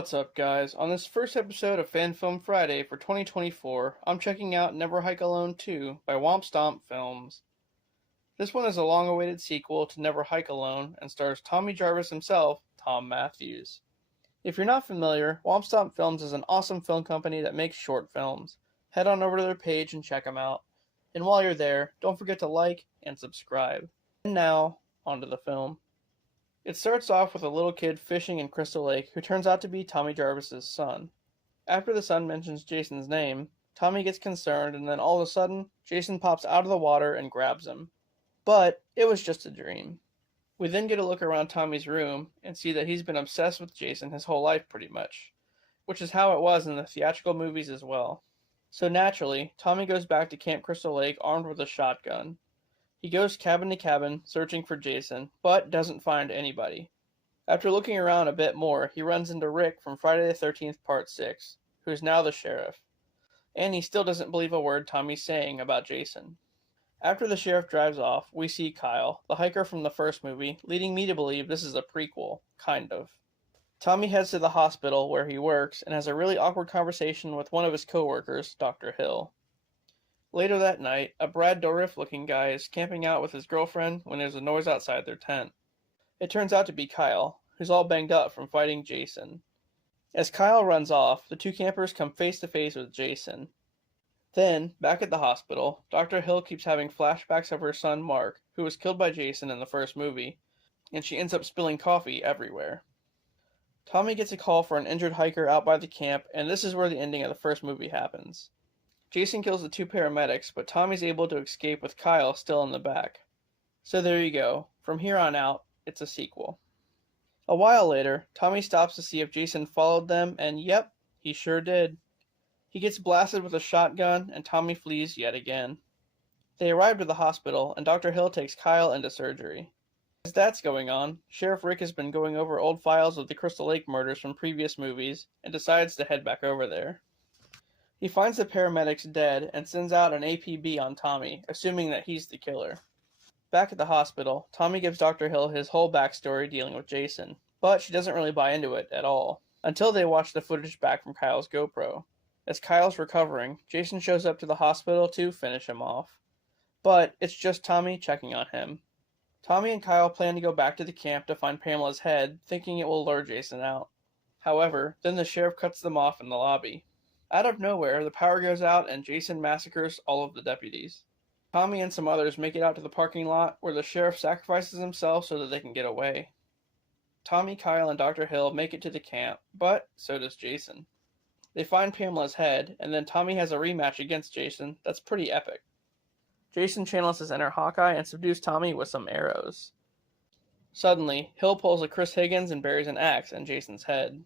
What's up, guys? On this first episode of Fan Film Friday for 2024, I'm checking out Never Hike Alone 2 by Womp Stomp Films. This one is a long-awaited sequel to Never Hike Alone and stars Tommy Jarvis himself, Tom Matthews. If you're not familiar, Womp Stomp Films is an awesome film company that makes short films. Head on over to their page and check them out. And while you're there, don't forget to like and subscribe. And now, onto the film. It starts off with a little kid fishing in Crystal Lake who turns out to be Tommy Jarvis's son. After the son mentions Jason's name, Tommy gets concerned and then all of a sudden, Jason pops out of the water and grabs him. But it was just a dream. We then get a look around Tommy's room and see that he's been obsessed with Jason his whole life pretty much, which is how it was in the theatrical movies as well. So naturally, Tommy goes back to Camp Crystal Lake armed with a shotgun. He goes cabin to cabin, searching for Jason, but doesn't find anybody. After looking around a bit more, he runs into Rick from Friday the 13th Part 6, who is now the sheriff. And he still doesn't believe a word Tommy's saying about Jason. After the sheriff drives off, we see Kyle, the hiker from the first movie, leading me to believe this is a prequel, kind of. Tommy heads to the hospital where he works and has a really awkward conversation with one of his co-workers, Dr. Hill. Later that night, a Brad Dourif-looking guy is camping out with his girlfriend when there's a noise outside their tent. It turns out to be Kyle, who's all banged up from fighting Jason. As Kyle runs off, the two campers come face to face with Jason. Then, back at the hospital, Dr. Hill keeps having flashbacks of her son Mark, who was killed by Jason in the first movie, and she ends up spilling coffee everywhere. Tommy gets a call for an injured hiker out by the camp, and this is where the ending of the first movie happens. Jason kills the two paramedics, but Tommy's able to escape with Kyle still in the back. So there you go. From here on out, it's a sequel. A while later, Tommy stops to see if Jason followed them, and yep, he sure did. He gets blasted with a shotgun, and Tommy flees yet again. They arrive to the hospital, and Dr. Hill takes Kyle into surgery. As that's going on, Sheriff Rick has been going over old files of the Crystal Lake murders from previous movies, and decides to head back over there. He finds the paramedics dead and sends out an APB on Tommy, assuming that he's the killer. Back at the hospital, Tommy gives Dr. Hill his whole backstory dealing with Jason, but she doesn't really buy into it at all, until they watch the footage back from Kyle's GoPro. As Kyle's recovering, Jason shows up to the hospital to finish him off. But it's just Tommy checking on him. Tommy and Kyle plan to go back to the camp to find Pamela's head, thinking it will lure Jason out. However, then the sheriff cuts them off in the lobby. Out of nowhere, the power goes out and Jason massacres all of the deputies. Tommy and some others make it out to the parking lot where the sheriff sacrifices himself so that they can get away. Tommy, Kyle, and Dr. Hill make it to the camp, but so does Jason. They find Pamela's head, and then Tommy has a rematch against Jason that's pretty epic. Jason channels his inner Hawkeye and subdues Tommy with some arrows. Suddenly, Hill pulls a Chris Higgins and buries an axe in Jason's head.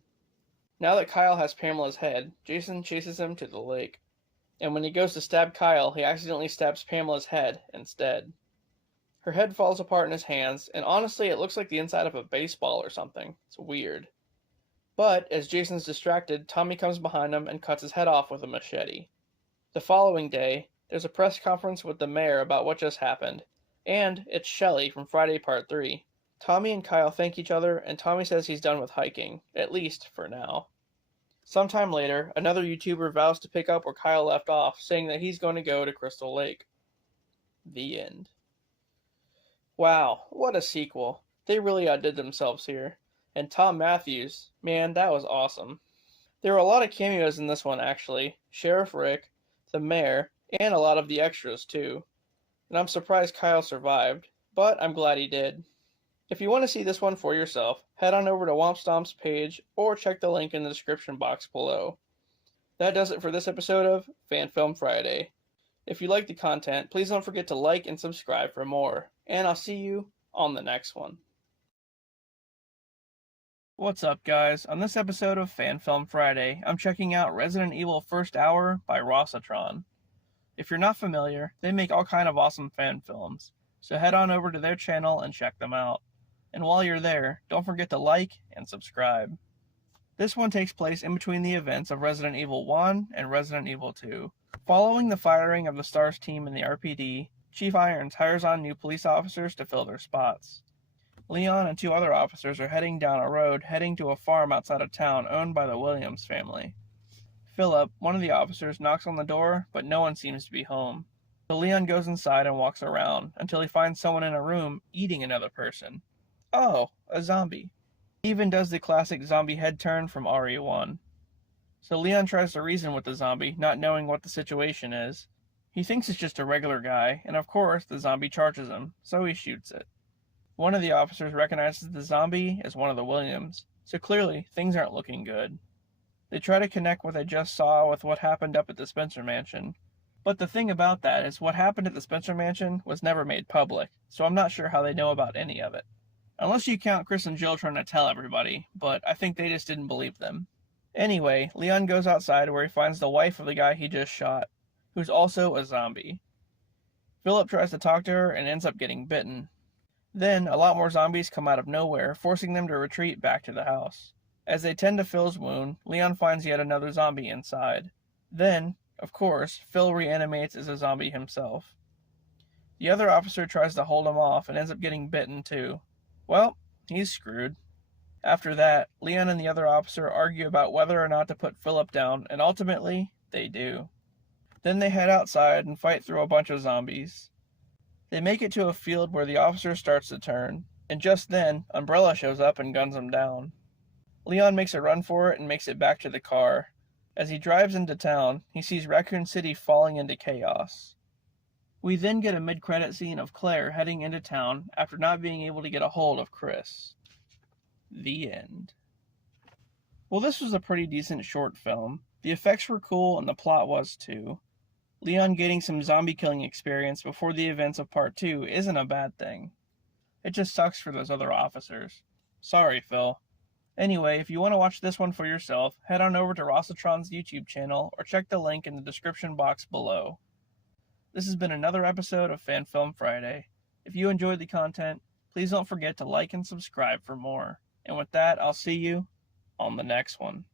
Now that Kyle has Pamela's head, Jason chases him to the lake. And when he goes to stab Kyle, he accidentally stabs Pamela's head instead. Her head falls apart in his hands, and honestly it looks like the inside of a baseball or something. It's weird. But, as Jason's distracted, Tommy comes behind him and cuts his head off with a machete. The following day, there's a press conference with the mayor about what just happened, and it's Shelley from Friday Part 3. Tommy and Kyle thank each other, and Tommy says he's done with hiking, at least for now. Sometime later, another YouTuber vows to pick up where Kyle left off, saying that he's going to go to Crystal Lake. The end. Wow, what a sequel. They really outdid themselves here. And Tom Matthews, man, that was awesome. There were a lot of cameos in this one, actually. Sheriff Rick, the mayor, and a lot of the extras, too. And I'm surprised Kyle survived, but I'm glad he did. If you want to see this one for yourself, head on over to Womp Stomp's page or check the link in the description box below. That does it for this episode of Fan Film Friday. If you like the content, please don't forget to like and subscribe for more, and I'll see you on the next one. What's up, guys? On this episode of Fan Film Friday, I'm checking out Resident Evil First Hour by ROSSATRON. If you're not familiar, they make all kind of awesome fan films, so head on over to their channel and check them out. And while you're there, don't forget to like and subscribe. This one takes place in between the events of Resident Evil 1 and Resident Evil 2. Following the firing of the STARS team in the RPD, Chief Irons hires on new police officers to fill their spots. Leon and two other officers are heading down a road heading to a farm outside of town owned by the Williams family. Philip, one of the officers, knocks on the door, but no one seems to be home. So Leon goes inside and walks around until he finds someone in a room eating another person. Oh, a zombie. He even does the classic zombie head turn from RE1. So Leon tries to reason with the zombie, not knowing what the situation is. He thinks it's just a regular guy, and of course the zombie charges him, so he shoots it. One of the officers recognizes the zombie as one of the Williams, so clearly things aren't looking good. They try to connect what they just saw with what happened up at the Spencer Mansion. But the thing about that is what happened at the Spencer Mansion was never made public, so I'm not sure how they know about any of it. Unless you count Chris and Jill trying to tell everybody, but I think they just didn't believe them. Anyway, Leon goes outside where he finds the wife of the guy he just shot, who's also a zombie. Philip tries to talk to her and ends up getting bitten. Then, a lot more zombies come out of nowhere, forcing them to retreat back to the house. As they tend to Phil's wound, Leon finds yet another zombie inside. Then, of course, Phil reanimates as a zombie himself. The other officer tries to hold him off and ends up getting bitten too. Well, he's screwed. After that, Leon and the other officer argue about whether or not to put Philip down, and ultimately, they do. Then they head outside and fight through a bunch of zombies. They make it to a field where the officer starts to turn, and just then, Umbrella shows up and guns him down. Leon makes a run for it and makes it back to the car. As he drives into town, he sees Raccoon City falling into chaos. We then get a mid-credit scene of Claire heading into town after not being able to get a hold of Chris. The end. Well, this was a pretty decent short film. The effects were cool and the plot was too. Leon getting some zombie killing experience before the events of part 2 isn't a bad thing. It just sucks for those other officers. Sorry, Phil. Anyway, if you want to watch this one for yourself, head on over to ROSSATRON's YouTube channel or check the link in the description box below. This has been another episode of Fan Film Friday. If you enjoyed the content, please don't forget to like and subscribe for more. And with that, I'll see you on the next one.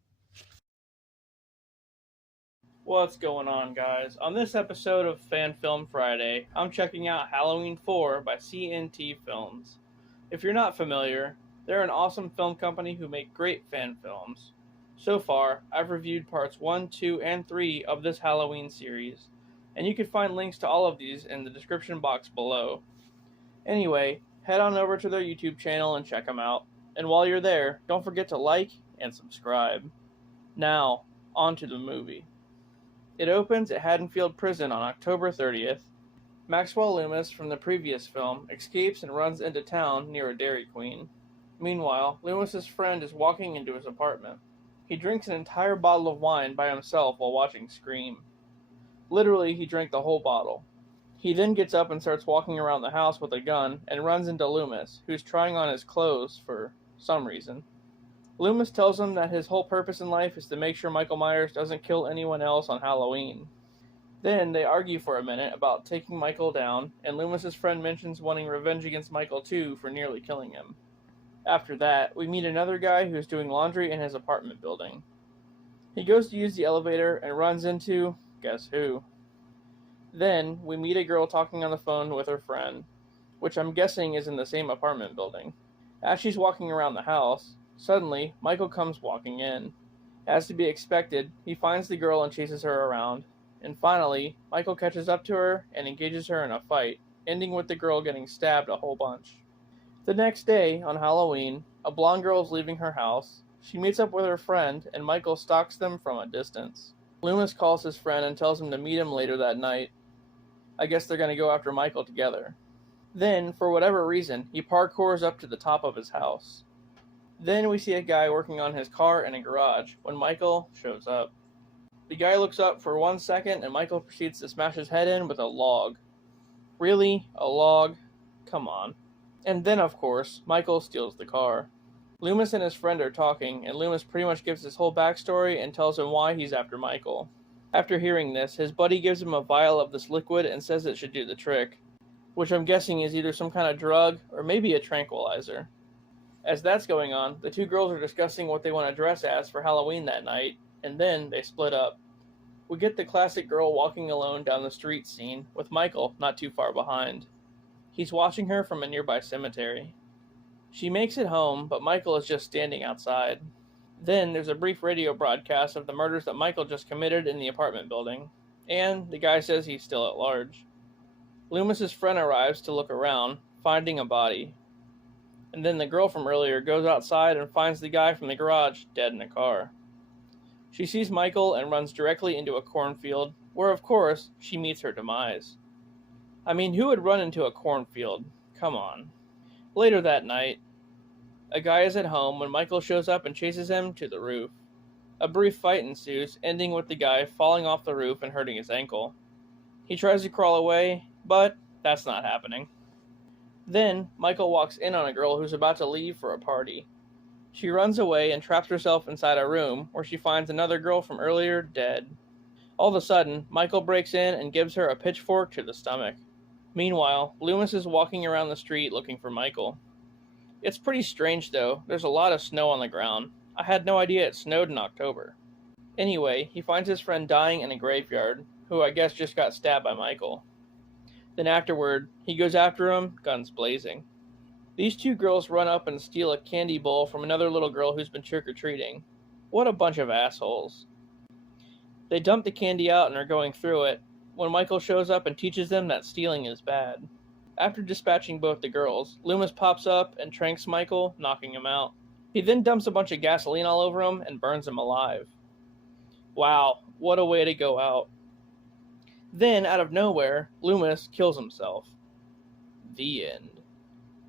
What's going on, guys? On this episode of Fan Film Friday, I'm checking out Halloween 4 by CNT Films. If you're not familiar, they're an awesome film company who make great fan films. So far, I've reviewed parts 1, 2, and 3 of this Halloween series, and you can find links to all of these in the description box below. Anyway, head on over to their YouTube channel and check them out. And while you're there, don't forget to like and subscribe. Now, on to the movie. It opens at Haddonfield Prison on October 30th. Maxwell Loomis from the previous film escapes and runs into town near a Dairy Queen. Meanwhile, Loomis's friend is walking into his apartment. He drinks an entire bottle of wine by himself while watching Scream. Literally, he drank the whole bottle. He then gets up and starts walking around the house with a gun and runs into Loomis, who's trying on his clothes for some reason. Loomis tells him that his whole purpose in life is to make sure Michael Myers doesn't kill anyone else on Halloween. Then they argue for a minute about taking Michael down, and Loomis's friend mentions wanting revenge against Michael too for nearly killing him. After that, we meet another guy who's doing laundry in his apartment building. He goes to use the elevator and runs into, guess who? Then, we meet a girl talking on the phone with her friend, which I'm guessing is in the same apartment building. As she's walking around the house, suddenly, Michael comes walking in. As to be expected, he finds the girl and chases her around. And finally, Michael catches up to her and engages her in a fight, ending with the girl getting stabbed a whole bunch. The next day, on Halloween, a blonde girl is leaving her house. She meets up with her friend, and Michael stalks them from a distance. Loomis calls his friend and tells him to meet him later that night. I guess they're going to go after Michael together. Then, for whatever reason, he parkours up to the top of his house. Then we see a guy working on his car in a garage when Michael shows up. The guy looks up for 1 second and Michael proceeds to smash his head in with a log. Really? A log? Come on. And then, of course, Michael steals the car. Loomis and his friend are talking, and Loomis pretty much gives his whole backstory and tells him why he's after Michael. After hearing this, his buddy gives him a vial of this liquid and says it should do the trick, which I'm guessing is either some kind of drug or maybe a tranquilizer. As that's going on, the two girls are discussing what they want to dress as for Halloween that night, and then they split up. We get the classic girl walking alone down the street scene, with Michael not too far behind. He's watching her from a nearby cemetery. She makes it home, but Michael is just standing outside. Then there's a brief radio broadcast of the murders that Michael just committed in the apartment building, and the guy says he's still at large. Loomis's friend arrives to look around, finding a body. And then the girl from earlier goes outside and finds the guy from the garage dead in a car. She sees Michael and runs directly into a cornfield, where of course she meets her demise. I mean, who would run into a cornfield? Come on. Later that night, a guy is at home when Michael shows up and chases him to the roof. A brief fight ensues, ending with the guy falling off the roof and hurting his ankle. He tries to crawl away, but that's not happening. Then, Michael walks in on a girl who's about to leave for a party. She runs away and traps herself inside a room where she finds another girl from earlier dead. All of a sudden, Michael breaks in and gives her a pitchfork to the stomach. Meanwhile, Loomis is walking around the street looking for Michael. It's pretty strange though, there's a lot of snow on the ground. I had no idea it snowed in October. Anyway, he finds his friend dying in a graveyard, who I guess just got stabbed by Michael. Then afterward, he goes after him, guns blazing. These two girls run up and steal a candy bowl from another little girl who's been trick-or-treating. What a bunch of assholes. They dump the candy out and are going through it, when Michael shows up and teaches them that stealing is bad. After dispatching both the girls, Loomis pops up and tranks Michael, knocking him out. He then dumps a bunch of gasoline all over him and burns him alive. Wow, what a way to go out. Then, out of nowhere, Loomis kills himself. The end.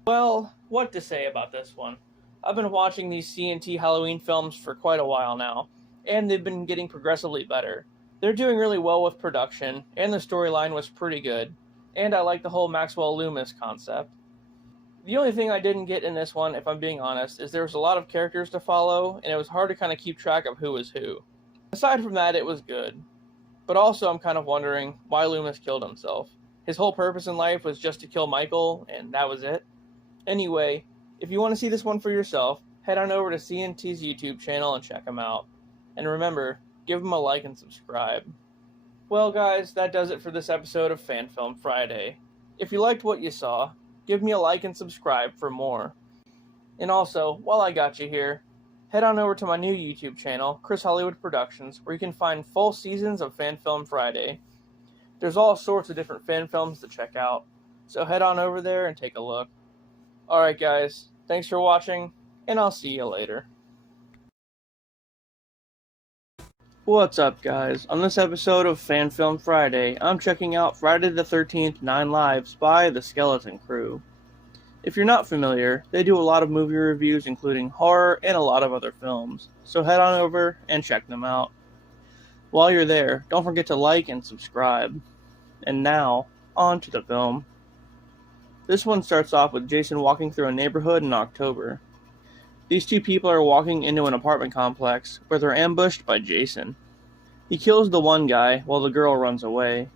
Well, what to say about this one? I've been watching these C&T Halloween films for quite a while now, and they've been getting progressively better. They're doing really well with production, and the storyline was pretty good, and I like the whole Maxwell Loomis concept. The only thing I didn't get in this one, if I'm being honest, is there was a lot of characters to follow, and it was hard to kind of keep track of who was who. Aside from that, it was good. But also I'm kind of wondering why Loomis killed himself. His whole purpose in life was just to kill Michael, and that was it. Anyway, if you want to see this one for yourself, head on over to C&T's YouTube channel and check him out. And remember, give him a like and subscribe. Well guys, that does it for this episode of Fan Film Friday. If you liked what you saw, give me a like and subscribe for more. And also, while I got you here, head on over to my new YouTube channel, Chris Hollywood Productions, where you can find full seasons of Fan Film Friday. There's all sorts of different fan films to check out, so head on over there and take a look. Alright guys, thanks for watching, and I'll see you later. What's up guys? On this episode of Fan Film Friday, I'm checking out Friday the 13th 9 Lives by The Skeleton Crew. If you're not familiar, they do a lot of movie reviews including horror and a lot of other films, so head on over and check them out. While you're there, don't forget to like and subscribe. And now, on to the film. This one starts off with Jason walking through a neighborhood in October. These two people are walking into an apartment complex where they're ambushed by Jason. He kills the one guy while the girl runs away.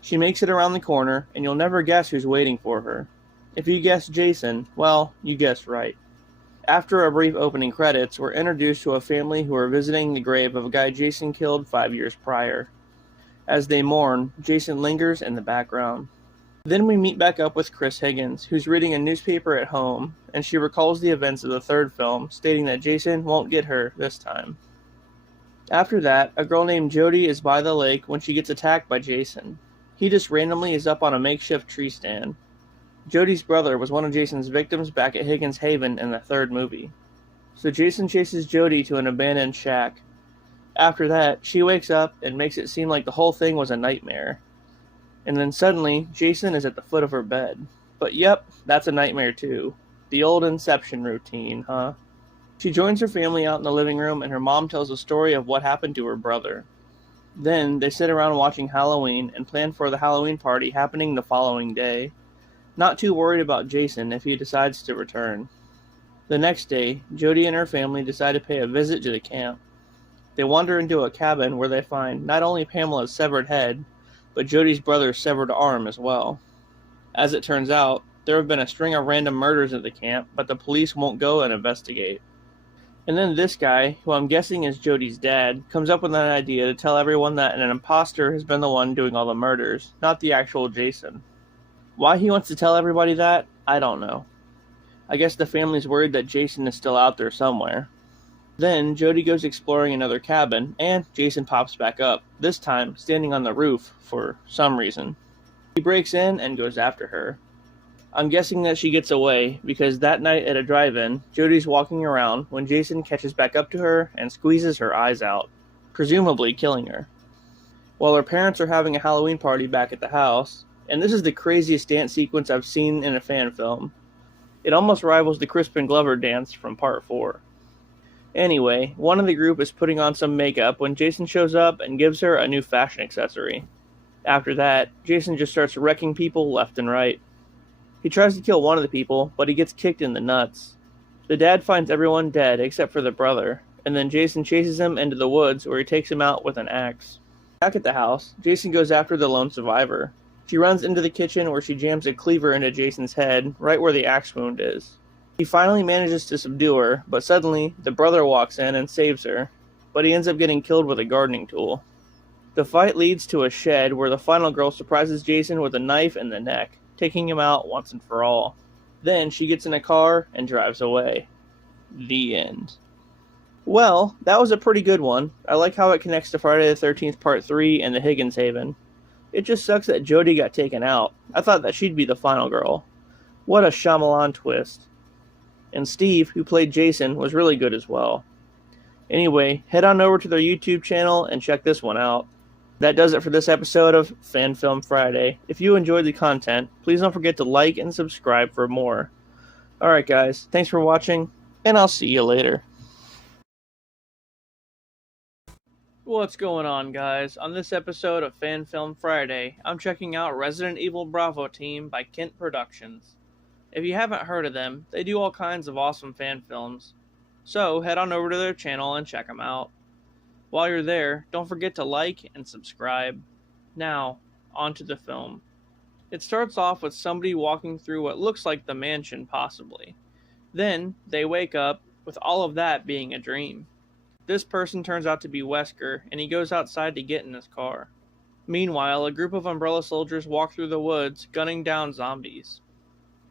She makes it around the corner, and you'll never guess who's waiting for her. If you guessed Jason, well, you guessed right. After a brief opening credits, we're introduced to a family who are visiting the grave of a guy Jason killed 5 years prior. As they mourn, Jason lingers in the background. Then we meet back up with Chris Higgins, who's reading a newspaper at home, and she recalls the events of the third film, stating that Jason won't get her this time. After that, a girl named Jody is by the lake when she gets attacked by Jason. He just randomly is up on a makeshift tree stand. Jody's brother was one of Jason's victims back at Higgins Haven in the third movie. So Jason chases Jody to an abandoned shack. After that, she wakes up and makes it seem like the whole thing was a nightmare. And then suddenly, Jason is at the foot of her bed. But yep, that's a nightmare too. The old Inception routine, huh? She joins her family out in the living room and her mom tells a story of what happened to her brother. Then, they sit around watching Halloween and plan for the Halloween party happening the following day. Not too worried about Jason if he decides to return. The next day, Jody and her family decide to pay a visit to the camp. They wander into a cabin where they find not only Pamela's severed head, but Jody's brother's severed arm as well. As it turns out, there have been a string of random murders at the camp, but the police won't go and investigate. And then this guy, who I'm guessing is Jody's dad, comes up with an idea to tell everyone that an imposter has been the one doing all the murders, not the actual Jason. Why he wants to tell everybody that, I don't know. I guess the family's worried that Jason is still out there somewhere. Then Jody goes exploring another cabin, and Jason pops back up, this time standing on the roof for some reason. He breaks in and goes after her. I'm guessing that she gets away, because that night at a drive-in, Jody's walking around when Jason catches back up to her and squeezes her eyes out, presumably killing her. While her parents are having a Halloween party back at the house, and this is the craziest dance sequence I've seen in a fan film. It almost rivals the Crispin Glover dance from Part 4. Anyway, one of the group is putting on some makeup when Jason shows up and gives her a new fashion accessory. After that, Jason just starts wrecking people left and right. He tries to kill one of the people, but he gets kicked in the nuts. The dad finds everyone dead except for the brother, and then Jason chases him into the woods where he takes him out with an axe. Back at the house, Jason goes after the lone survivor. She runs into the kitchen where she jams a cleaver into Jason's head, right where the axe wound is. He finally manages to subdue her, but suddenly, the brother walks in and saves her, but he ends up getting killed with a gardening tool. The fight leads to a shed where the final girl surprises Jason with a knife in the neck, taking him out once and for all. Then she gets in a car and drives away. The end. Well, that was a pretty good one. I like how it connects to Friday the 13th Part 3 and the Higgins Haven. It just sucks that Jody got taken out. I thought that she'd be the final girl. What a Shyamalan twist. And Steve, who played Jason, was really good as well. Anyway, head on over to their YouTube channel and check this one out. That does it for this episode of Fan Film Friday. If you enjoyed the content, please don't forget to like and subscribe for more. Alright guys, thanks for watching, and I'll see you later. What's going on guys? On this episode of Fan Film Friday, I'm checking out Resident Evil Bravo Team by Kent Productions. If you haven't heard of them, they do all kinds of awesome fan films. So head on over to their channel and check them out. While you're there, don't forget to like and subscribe. Now, on to the film. It starts off with somebody walking through what looks like the mansion, possibly. Then, they wake up, with all of that being a dream. This person turns out to be Wesker, and he goes outside to get in his car. Meanwhile, a group of Umbrella soldiers walk through the woods, gunning down zombies.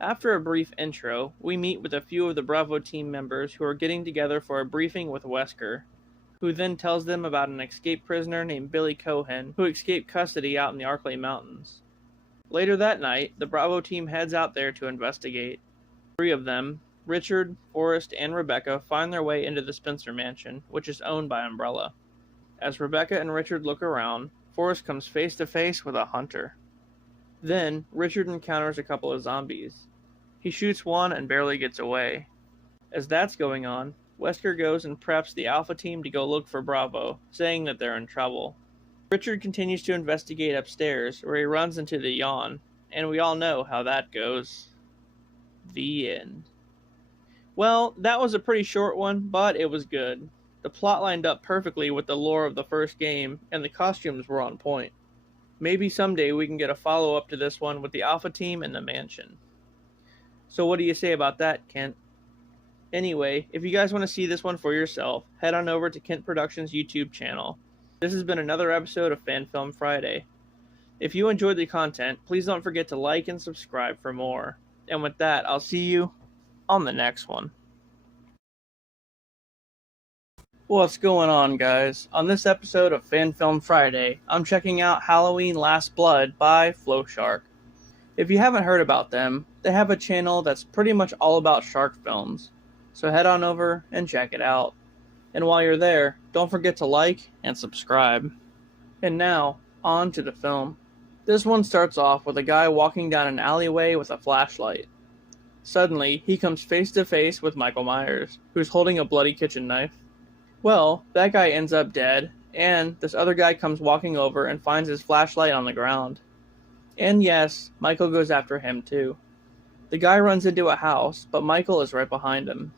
After a brief intro, we meet with a few of the Bravo team members who are getting together for a briefing with Wesker, who then tells them about an escaped prisoner named Billy Cohen, who escaped custody out in the Arklay Mountains. Later that night, the Bravo team heads out there to investigate. 3 of them, Richard, Forrest, and Rebecca, find their way into the Spencer Mansion, which is owned by Umbrella. As Rebecca and Richard look around, Forrest comes face to face with a hunter. Then, Richard encounters a couple of zombies. He shoots one and barely gets away. As that's going on, Wesker goes and preps the Alpha team to go look for Bravo, saying that they're in trouble. Richard continues to investigate upstairs, where he runs into the Yawn, and we all know how that goes. The end. Well, that was a pretty short one, but it was good. The plot lined up perfectly with the lore of the first game, and the costumes were on point. Maybe someday we can get a follow-up to this one with the Alpha team and the mansion. So what do you say about that, Kent? Anyway, if you guys want to see this one for yourself, head on over to Kent Productions' YouTube channel. This has been another episode of Fan Film Friday. If you enjoyed the content, please don't forget to like and subscribe for more. And with that, I'll see you on the next one. What's going on, guys? On this episode of Fan Film Friday, I'm checking out Halloween Last Blood by FLOSHARK. If you haven't heard about them, they have a channel that's pretty much all about shark films. So head on over and check it out. And while you're there, don't forget to like and subscribe. And now, on to the film. This one starts off with a guy walking down an alleyway with a flashlight. Suddenly, he comes face to face with Michael Myers, who's holding a bloody kitchen knife. Well, that guy ends up dead, and this other guy comes walking over and finds his flashlight on the ground. And yes, Michael goes after him too. The guy runs into a house, but Michael is right behind him.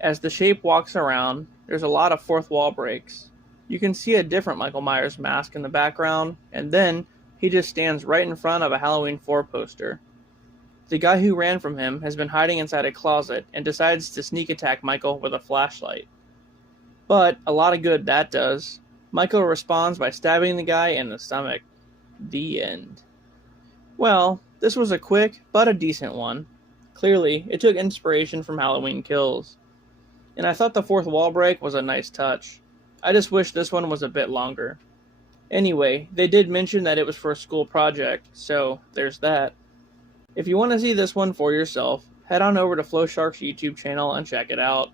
As the shape walks around, there's a lot of fourth wall breaks. You can see a different Michael Myers mask in the background, and then he just stands right in front of a Halloween 4 poster. The guy who ran from him has been hiding inside a closet and decides to sneak attack Michael with a flashlight. But a lot of good that does. Michael responds by stabbing the guy in the stomach. The end. Well, this was a quick but a decent one. Clearly, it took inspiration from Halloween Kills. And I thought the fourth wall break was a nice touch. I just wish this one was a bit longer. Anyway, they did mention that it was for a school project, so there's that. If you want to see this one for yourself, head on over to FLOSHARK's YouTube channel and check it out.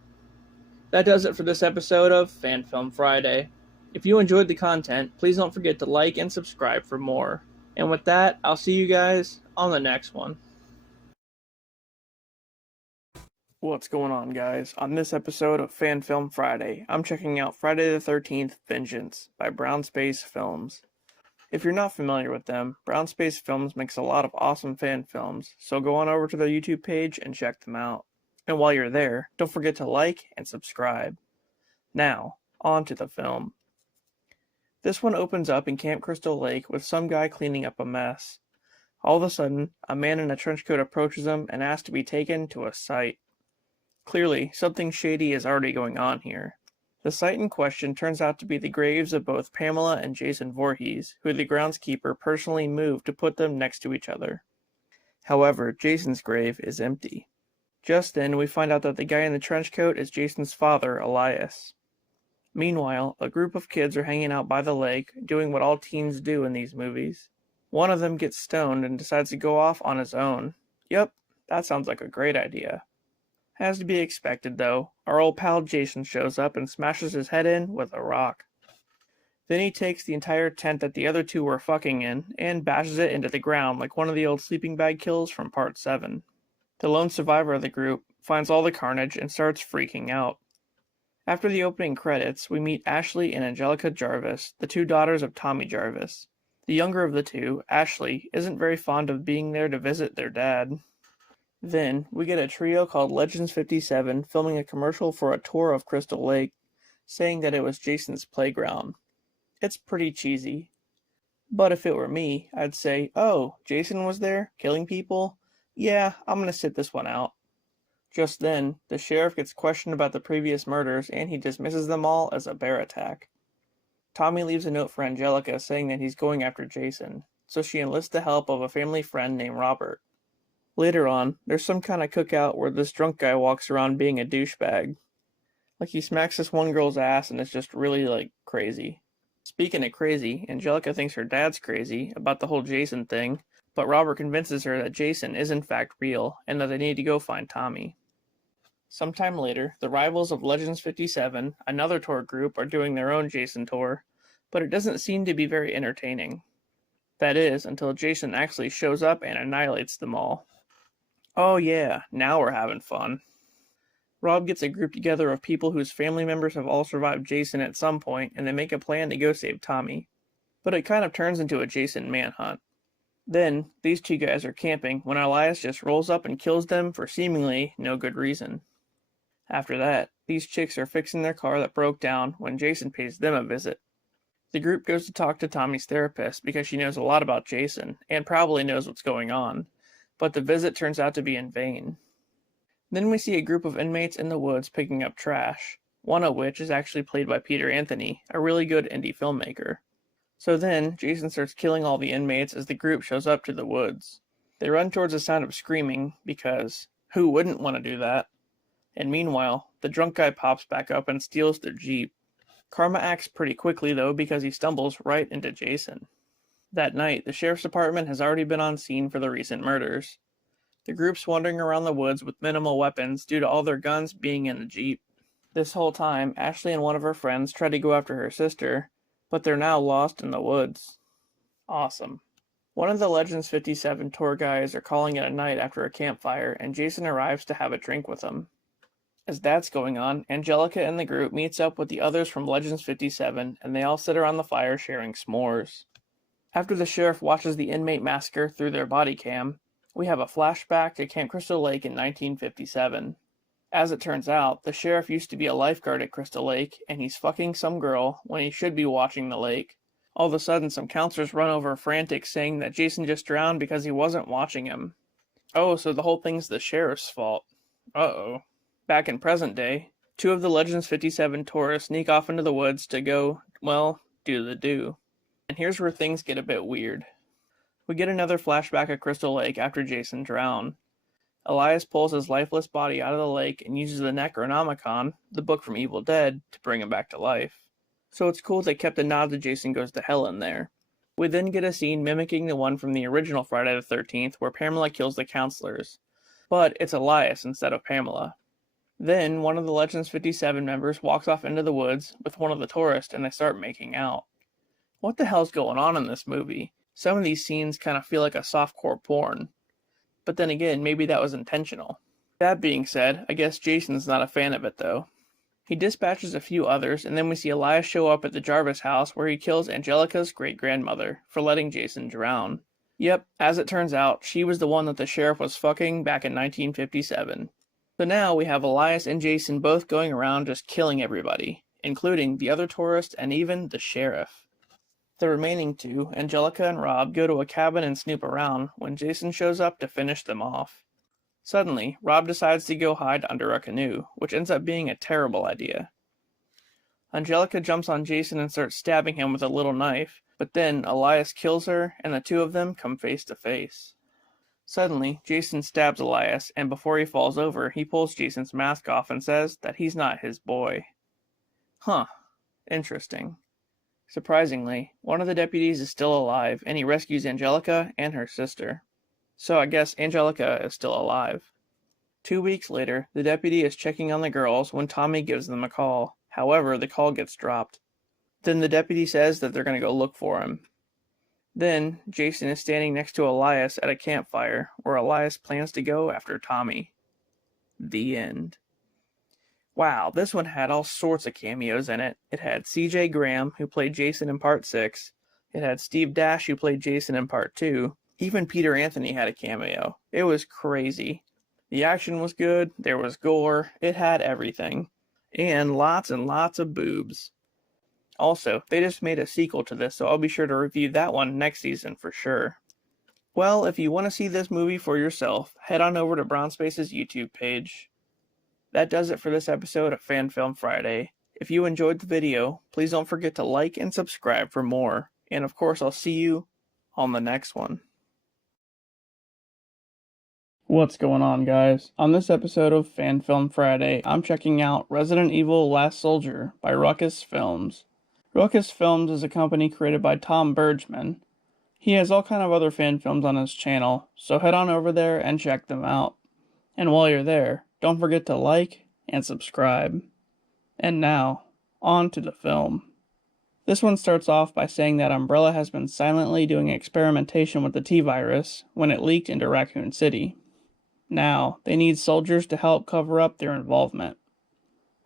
That does it for this episode of Fan Film Friday. If you enjoyed the content, please don't forget to like and subscribe for more. And with that, I'll see you guys on the next one. What's going on, guys? On this episode of Fan Film Friday, I'm checking out Friday the 13th Vengeance by BROWNSPACE Films. If you're not familiar with them, BROWNSPACE Films makes a lot of awesome fan films, so go on over to their YouTube page and check them out. And while you're there, don't forget to like and subscribe. Now, on to the film. This one opens up in Camp Crystal Lake with some guy cleaning up a mess. All of a sudden, a man in a trench coat approaches him and asks to be taken to a site. Clearly, something shady is already going on here. The site in question turns out to be the graves of both Pamela and Jason Voorhees, who the groundskeeper personally moved to put them next to each other. However, Jason's grave is empty. Just then, we find out that the guy in the trench coat is Jason's father, Elias. Meanwhile, a group of kids are hanging out by the lake, doing what all teens do in these movies. One of them gets stoned and decides to go off on his own. Yep, that sounds like a great idea. As to be expected, though, our old pal Jason shows up and smashes his head in with a rock. Then he takes the entire tent that the other two were fucking in and bashes it into the ground like one of the old sleeping bag kills from Part 7. The lone survivor of the group finds all the carnage and starts freaking out. After the opening credits, we meet Ashley and Angelica Jarvis, the two daughters of Tommy Jarvis. The younger of the two, Ashley, isn't very fond of being there to visit their dad. Then, we get a trio called Legends 57 filming a commercial for a tour of Crystal Lake, saying that it was Jason's playground. It's pretty cheesy. But if it were me, I'd say, oh, Jason was there, killing people? Yeah, I'm gonna sit this one out. Just then, the sheriff gets questioned about the previous murders and he dismisses them all as a bear attack. Tommy leaves a note for Angelica saying that he's going after Jason, so she enlists the help of a family friend named Robert. Later on, there's some kind of cookout where this drunk guy walks around being a douchebag. Like he smacks this one girl's ass and it's just really, crazy. Speaking of crazy, Angelica thinks her dad's crazy about the whole Jason thing, but Robert convinces her that Jason is in fact real and that they need to go find Tommy. Sometime later, the rivals of Legends 57, another tour group, are doing their own Jason tour, but it doesn't seem to be very entertaining. That is, until Jason actually shows up and annihilates them all. Oh yeah, now we're having fun. Rob gets a group together of people whose family members have all survived Jason at some point, and they make a plan to go save Tommy. But it kind of turns into a Jason manhunt. Then, these two guys are camping when Elias just rolls up and kills them for seemingly no good reason. After that, these chicks are fixing their car that broke down when Jason pays them a visit. The group goes to talk to Tommy's therapist because she knows a lot about Jason, and probably knows what's going on, but the visit turns out to be in vain. Then we see a group of inmates in the woods picking up trash, one of which is actually played by Peter Anthony, a really good indie filmmaker. So then, Jason starts killing all the inmates as the group shows up to the woods. They run towards the sound of screaming, because who wouldn't want to do that? And meanwhile, the drunk guy pops back up and steals their Jeep. Karma acts pretty quickly though because he stumbles right into Jason. That night, the sheriff's department has already been on scene for the recent murders. The group's wandering around the woods with minimal weapons due to all their guns being in the Jeep. This whole time, Ashley and one of her friends try to go after her sister, but they're now lost in the woods. Awesome. One of the Legends 57 tour guys are calling it a night after a campfire, and Jason arrives to have a drink with them. As that's going on, Angelica and the group meets up with the others from Legends 57, and they all sit around the fire sharing s'mores. After the sheriff watches the inmate massacre through their body cam, we have a flashback to Camp Crystal Lake in 1957. As it turns out, the sheriff used to be a lifeguard at Crystal Lake, and he's fucking some girl when he should be watching the lake. All of a sudden, some counselors run over frantic saying that Jason just drowned because he wasn't watching him. Oh, so the whole thing's the sheriff's fault. Uh-oh. Back in present day, two of the Legends 57 tourists sneak off into the woods to go, do the do. And here's where things get a bit weird. We get another flashback at Crystal Lake after Jason drowned. Elias pulls his lifeless body out of the lake and uses the Necronomicon, the book from Evil Dead, to bring him back to life. So it's cool they kept a nod to Jason Goes to Hell in there. We then get a scene mimicking the one from the original Friday the 13th where Pamela kills the counselors. But it's Elias instead of Pamela. Then one of the Legends 57 members walks off into the woods with one of the tourists and they start making out. What the hell's going on in this movie? Some of these scenes kind of feel like a softcore porn. But then again, maybe that was intentional. That being said, I guess Jason's not a fan of it though. He dispatches a few others, and then we see Elias show up at the Jarvis house where he kills Angelica's great-grandmother for letting Jason drown. Yep, as it turns out, she was the one that the sheriff was fucking back in 1957. So now we have Elias and Jason both going around just killing everybody, including the other tourist and even the sheriff. The remaining two, Angelica and Rob, go to a cabin and snoop around when Jason shows up to finish them off. Suddenly, Rob decides to go hide under a canoe, which ends up being a terrible idea. Angelica jumps on Jason and starts stabbing him with a little knife, but then Elias kills her and the two of them come face to face. Suddenly, Jason stabs Elias, and before he falls over, he pulls Jason's mask off and says that he's not his boy. Huh. Interesting. Surprisingly, one of the deputies is still alive, and he rescues Angelica and her sister. So I guess Angelica is still alive. 2 weeks later, the deputy is checking on the girls when Tommy gives them a call. However, the call gets dropped. Then the deputy says that they're going to go look for him. Then, Jason is standing next to Elias at a campfire, where Elias plans to go after Tommy. The end. Wow, this one had all sorts of cameos in it. It had C.J. Graham, who played Jason in Part 6. It had Steve Dash, who played Jason in Part 2. Even Peter Anthony had a cameo. It was crazy. The action was good, there was gore, it had everything. And lots of boobs. Also, they just made a sequel to this, so I'll be sure to review that one next season for sure. Well, if you want to see this movie for yourself, head on over to BROWNSPACE's YouTube page. That does it for this episode of Fan Film Friday. If you enjoyed the video, please don't forget to like and subscribe for more. And of course, I'll see you on the next one. What's going on, guys? On this episode of Fan Film Friday, I'm checking out Resident Evil Last Soldier by RUCKUS Films. RUCKUS Films is a company created by Tom Bergman. He has all kind of other fan films on his channel, so head on over there and check them out. And while you're there, don't forget to like and subscribe. And now, on to the film. This one starts off by saying that Umbrella has been silently doing experimentation with the T-virus when it leaked into Raccoon City. Now, they need soldiers to help cover up their involvement.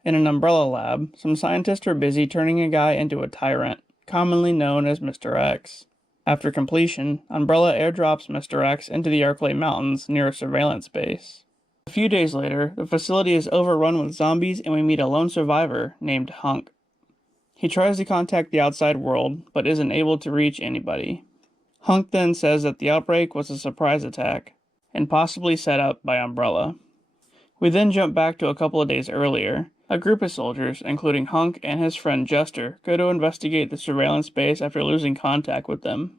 In an Umbrella lab, some scientists are busy turning a guy into a tyrant, commonly known as Mr. X. After completion, Umbrella airdrops Mr. X into the Arklay Mountains near a surveillance base. A few days later, the facility is overrun with zombies and we meet a lone survivor named Hunk. He tries to contact the outside world, but isn't able to reach anybody. Hunk then says that the outbreak was a surprise attack, and possibly set up by Umbrella. We then jump back to a couple of days earlier. A group of soldiers, including Hunk and his friend Jester, go to investigate the surveillance base after losing contact with them.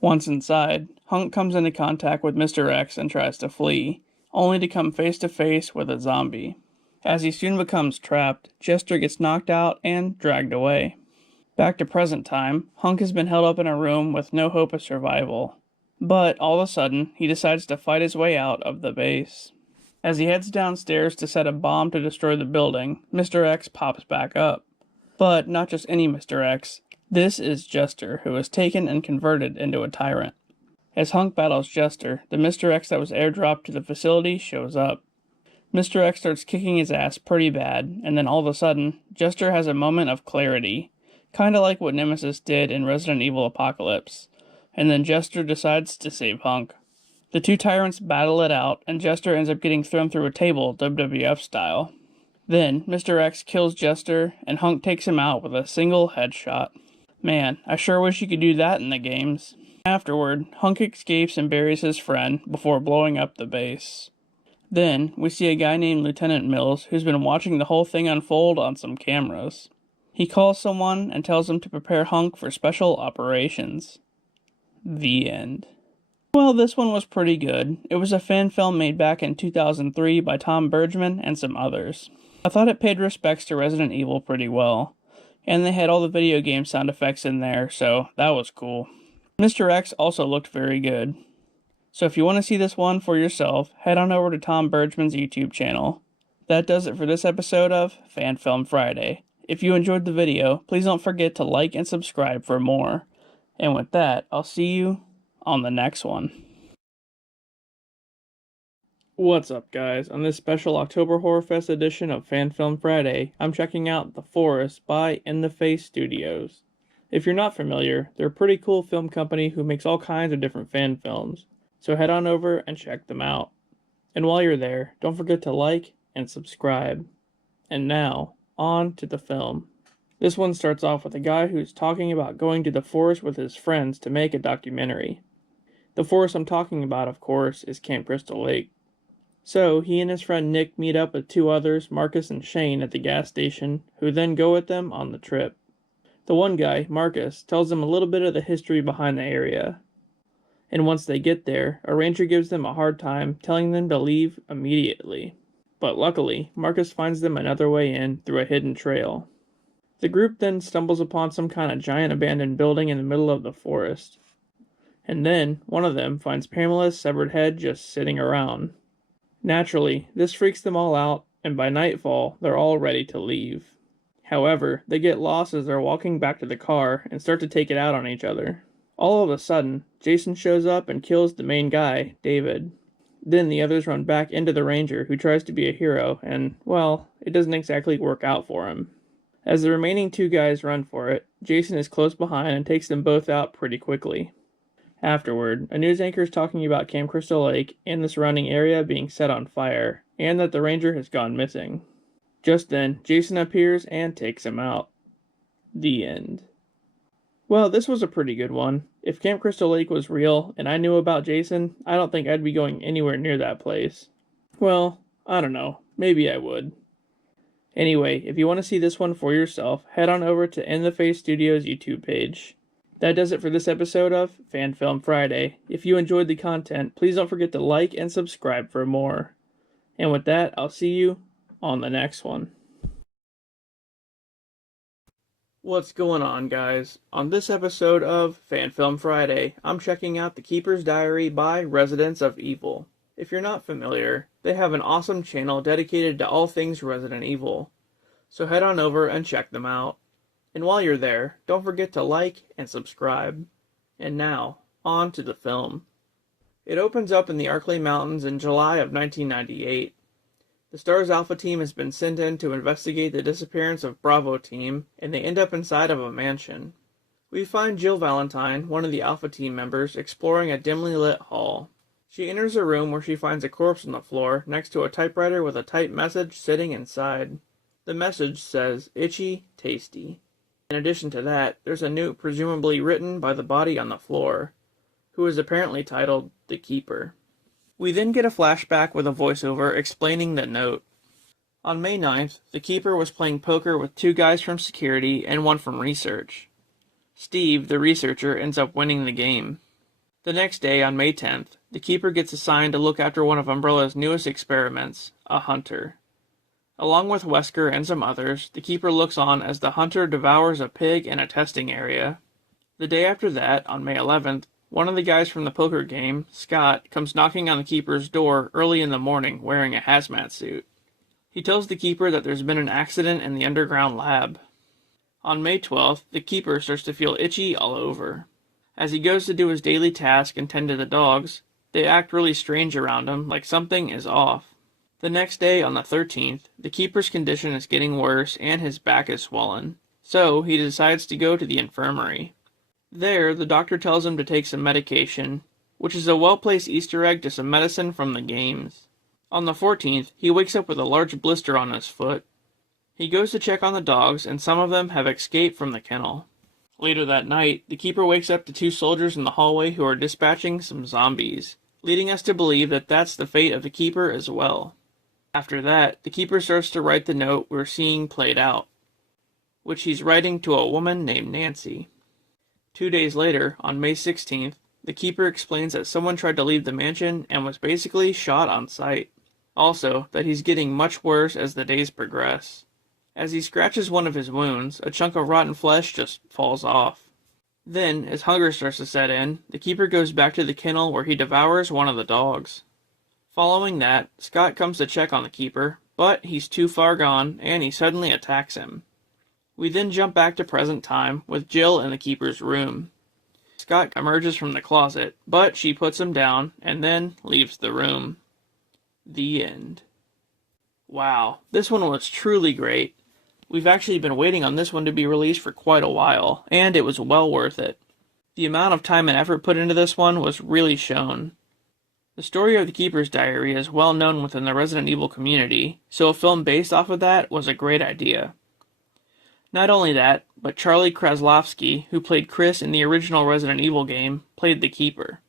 Once inside, Hunk comes into contact with Mr. X and tries to flee, only to come face to face with a zombie. As he soon becomes trapped, Jester gets knocked out and dragged away. Back to present time, Hunk has been held up in a room with no hope of survival. But, all of a sudden, he decides to fight his way out of the base. As he heads downstairs to set a bomb to destroy the building, Mr. X pops back up. But not just any Mr. X. This is Jester, who is taken and converted into a tyrant. As Hunk battles Jester, the Mr. X that was airdropped to the facility shows up. Mr. X starts kicking his ass pretty bad, and then all of a sudden, Jester has a moment of clarity. Kinda like what Nemesis did in Resident Evil Apocalypse. And then Jester decides to save Hunk. The two tyrants battle it out, and Jester ends up getting thrown through a table, WWF style. Then, Mr. X kills Jester, and Hunk takes him out with a single headshot. Man, I sure wish you could do that in the games. Afterward, Hunk escapes and buries his friend before blowing up the base. Then, we see a guy named Lieutenant Mills who's been watching the whole thing unfold on some cameras. He calls someone and tells them to prepare Hunk for special operations. The end. Well, this one was pretty good. It was a fan film made back in 2003 by Tom Bergman and some others. I thought it paid respects to Resident Evil pretty well, and they had all the video game sound effects in there, so that was cool. Mr. X also looked very good. So if you want to see this one for yourself, head on over to Tom Bergman's YouTube channel. That does it for this episode of Fan Film Friday. If you enjoyed the video, please don't forget to like and subscribe for more. And with that, I'll see you on the next one. What's up, guys? On this special October Horror Fest edition of Fan Film Friday, I'm checking out The Forest by In the Face Studios. If you're not familiar, they're a pretty cool film company who makes all kinds of different fan films, so head on over and check them out. And while you're there, don't forget to like and subscribe. And now, on to the film. This one starts off with a guy who's talking about going to the forest with his friends to make a documentary. The forest I'm talking about, of course, is Camp Crystal Lake. So, he and his friend Nick meet up with two others, Marcus and Shane, at the gas station, who then go with them on the trip. The one guy, Marcus, tells them a little bit of the history behind the area. And once they get there, a ranger gives them a hard time, telling them to leave immediately. But luckily, Marcus finds them another way in through a hidden trail. The group then stumbles upon some kind of giant abandoned building in the middle of the forest. And then, one of them finds Pamela's severed head just sitting around. Naturally, this freaks them all out, and by nightfall, they're all ready to leave. However, they get lost as they're walking back to the car and start to take it out on each other. All of a sudden, Jason shows up and kills the main guy, David. Then the others run back into the ranger, who tries to be a hero, and, well, it doesn't exactly work out for him. As the remaining two guys run for it, Jason is close behind and takes them both out pretty quickly. Afterward, a news anchor is talking about Camp Crystal Lake and the surrounding area being set on fire, and that the ranger has gone missing. Just then, Jason appears and takes him out. The end. Well, this was a pretty good one. If Camp Crystal Lake was real, and I knew about Jason, I don't think I'd be going anywhere near that place. Well, I don't know. Maybe I would. Anyway, if you want to see this one for yourself, head on over to In the Face Studios YouTube page. That does it for this episode of Fan Film Friday. If you enjoyed the content, please don't forget to like and subscribe for more. And with that, I'll see you on the next one. What's going on, guys? On this episode of Fan Film Friday, I'm checking out The Keeper's Diary by Residents of Evil. If you're not familiar, they have an awesome channel dedicated to all things Resident Evil. So head on over and check them out. And while you're there, don't forget to like and subscribe. And now, on to the film. It opens up in the Arklay Mountains in July of 1998. The STARS Alpha team has been sent in to investigate the disappearance of Bravo team, and they end up inside of a mansion. We find Jill Valentine, one of the Alpha team members, exploring a dimly lit hall. She enters a room where she finds a corpse on the floor next to a typewriter with a typed message sitting inside. The message says, "Itchy, tasty." In addition to that, there's a note presumably written by the body on the floor, who is apparently titled The Keeper. We then get a flashback with a voiceover explaining the note. On May 9th, the Keeper was playing poker with two guys from security and one from research. Steve, the researcher, ends up winning the game. The next day, on May 10th, the Keeper gets assigned to look after one of Umbrella's newest experiments, a hunter. Along with Wesker and some others, the Keeper looks on as the hunter devours a pig in a testing area. The day after that, on May 11th, one of the guys from the poker game, Scott, comes knocking on the Keeper's door early in the morning wearing a hazmat suit. He tells the Keeper that there's been an accident in the underground lab. On May 12th, the Keeper starts to feel itchy all over. As he goes to do his daily task and tend to the dogs, they act really strange around him, like something is off. The next day, on the 13th, the Keeper's condition is getting worse and his back is swollen, so he decides to go to the infirmary. There, the doctor tells him to take some medication, which is a well-placed Easter egg to some medicine from the games. On the 14th, he wakes up with a large blister on his foot. He goes to check on the dogs, and some of them have escaped from the kennel. Later that night, the Keeper wakes up to two soldiers in the hallway who are dispatching some zombies, leading us to believe that that's the fate of the Keeper as well. After that, the Keeper starts to write the note we're seeing played out, which he's writing to a woman named Nancy. 2 days later, on May 16th, The keeper explains that someone tried to leave the mansion and was basically shot on sight. Also, that he's getting much worse as the days progress. As he scratches one of his wounds, a chunk of rotten flesh just falls off. Then, as hunger starts to set in, the keeper goes back to the kennel where he devours one of the dogs. Following that, Scott comes to check on the keeper, but he's too far gone and he suddenly attacks him. We then jump back to present time with Jill in the keeper's room. Scott emerges from the closet, but she puts him down and then leaves the room. The end. Wow, this one was truly great. We've actually been waiting on this one to be released for quite a while, and it was well worth it. The amount of time and effort put into this one was really shown. The story of the Keeper's Diary is well known within the Resident Evil community, so a film based off of that was a great idea. Not only that, but Charlie Kraslovsky, who played Chris in the original Resident Evil game, played the Keeper.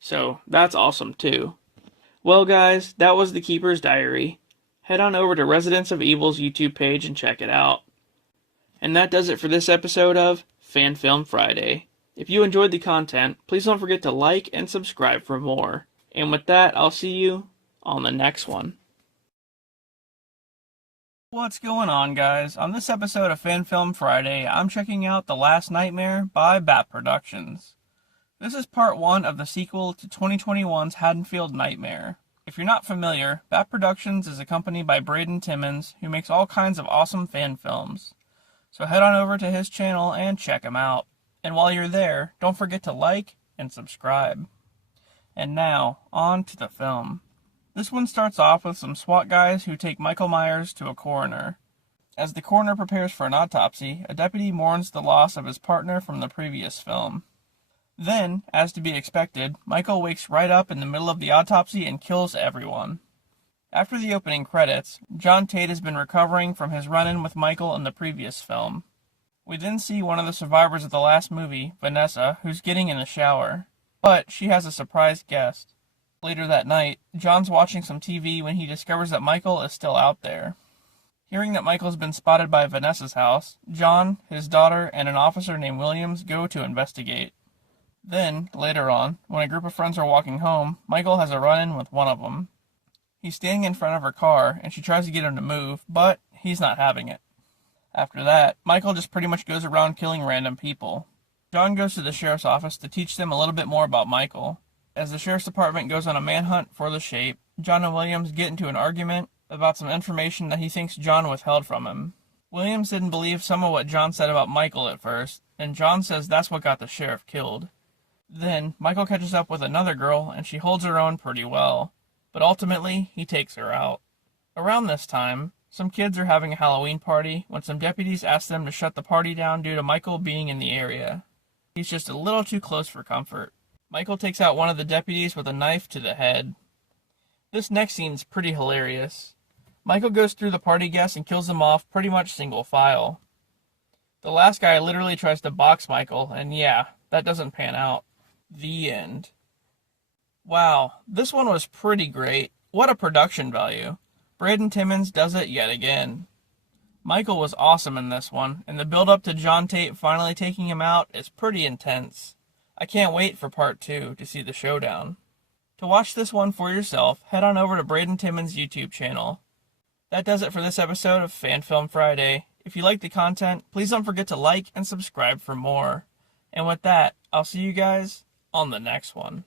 So that's awesome too. Well guys, that was the Keeper's Diary. Head on over to Residents of Evil's YouTube page and check it out. And that does it for this episode of Fan Film Friday. If you enjoyed the content, please don't forget to like and subscribe for more. And with that, I'll see you on the next one. What's going on, guys? On this episode of Fan Film Friday, I'm checking out The Last Nightmare by Bat Productions. This is part 1 of the sequel to 2021's Haddonfield Nightmare. If you're not familiar, Bat Productions is a company by Braden Timmons who makes all kinds of awesome fan films. So head on over to his channel and check him out. And while you're there, don't forget to like and subscribe. And now, on to the film. This one starts off with some SWAT guys who take Michael Myers to a coroner. As the coroner prepares for an autopsy, a deputy mourns the loss of his partner from the previous film. Then, as to be expected, Michael wakes right up in the middle of the autopsy and kills everyone. After the opening credits, John Tate has been recovering from his run-in with Michael in the previous film. We then see one of the survivors of the last movie, Vanessa, who's getting in the shower. But she has a surprise guest. Later that night, John's watching some TV when he discovers that Michael is still out there. Hearing that Michael's been spotted by Vanessa's house, John, his daughter, and an officer named Williams go to investigate. Then, later on, when a group of friends are walking home, Michael has a run-in with one of them. He's standing in front of her car, and she tries to get him to move, but he's not having it. After that, Michael just pretty much goes around killing random people. John goes to the sheriff's office to teach them a little bit more about Michael. As the sheriff's department goes on a manhunt for the Shape, John and Williams get into an argument about some information that he thinks John withheld from him. Williams didn't believe some of what John said about Michael at first, and John says that's what got the sheriff killed. Then, Michael catches up with another girl, and she holds her own pretty well, but ultimately, he takes her out. Around this time, some kids are having a Halloween party when some deputies ask them to shut the party down due to Michael being in the area. He's just a little too close for comfort. Michael takes out one of the deputies with a knife to the head. This next scene's pretty hilarious. Michael goes through the party guests and kills them off pretty much single file. The last guy literally tries to box Michael, and yeah, that doesn't pan out. The end. Wow, this one was pretty great. What a production value. Braden Timmons does it yet again. Michael was awesome in this one, and the build-up to John Tate finally taking him out is pretty intense. I can't wait for part 2 to see the showdown. To watch this one for yourself, head on over to Braden Timmons' YouTube channel. That does it for this episode of Fan Film Friday. If you like the content, please don't forget to like and subscribe for more. And with that, I'll see you guys on the next one.